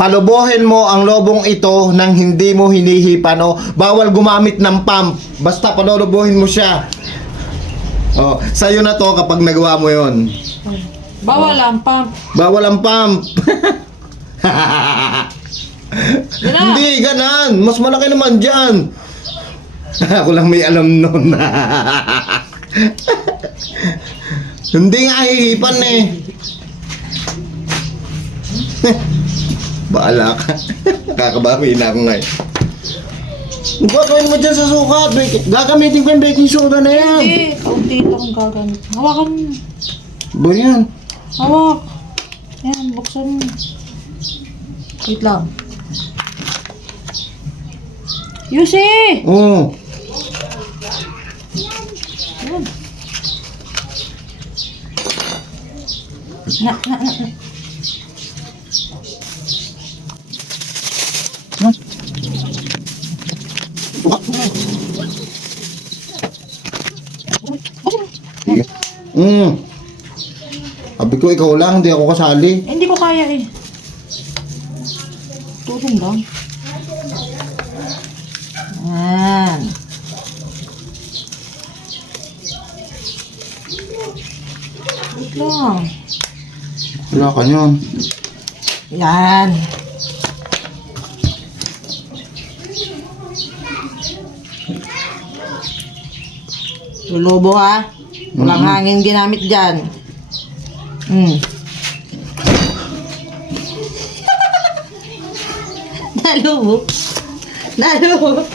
Palubuhin mo ang lobong ito nang hindi mo hinihipan o bawal gumamit ng pump. Basta palulubuhin mo siya. Oh, sa'yo na to kapag nagawa mo yon. Bawal ang pump. Bawal ang pump. Yan na. Hindi, ganan. Mas malaki naman dyan. Ako lang may alam nun. Hindi nga hihipan eh. Baala ka. Kakabawi na ako ngayon. Gagawin mo dyan sa sukat. Gagamitin ko yung baking soda na yan. Hindi. Kaunti lang gagamit. Hawakan mo. Ba yan? Hawak. Yan, buksan mo. Wait lang. Yusi! Oo. Yan. Na. Sabi ko ikaw lang, hindi ako kasali. Hindi ko kaya eh. Tulong lang. Yan. Wait lang. Wala ka niyan. Yan. Lulubo ha. Walang hangin ginamit dyan. Nalubo. Nalubo.